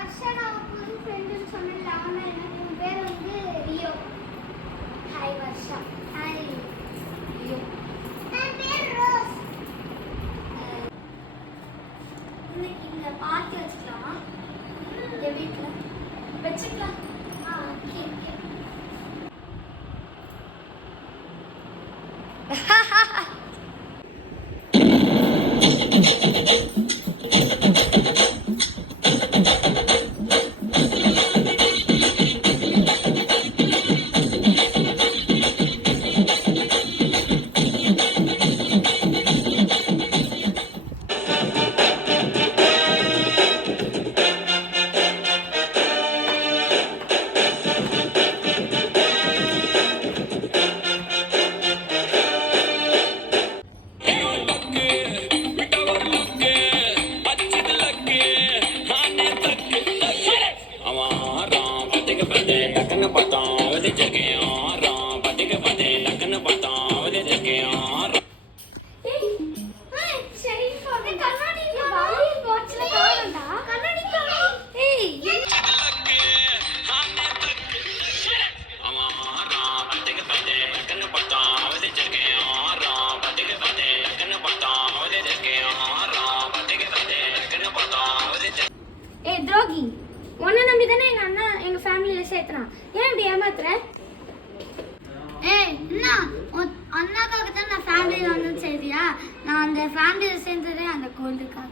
வருஷம் நான் புது ஃப்ரெண்டுன்னு சொன்னேன்ல அவன் என் பேர் வந்து Rio. Hi Varsha. Hi Rio. என் பேர் ரோஸ். இன்னைக்கு இந்த பார்ட்டி வச்சுக்கலாமா? என் வீட்டில் வச்சுக்கலாம். Okay okay. துரோகி, உன்னை நம்பி தானே எங்க அண்ணா எங்க ஃபேமிலியில சேர்த்துறான். ஏன் இப்படி ஏமாத்துற? என்ன அண்ணாக்காக தான் நான் ஃபேமிலியில வந்து சரியா? நான் அந்த ஃபேமிலியில சேர்ந்ததே அந்த கோல்டுக்காக.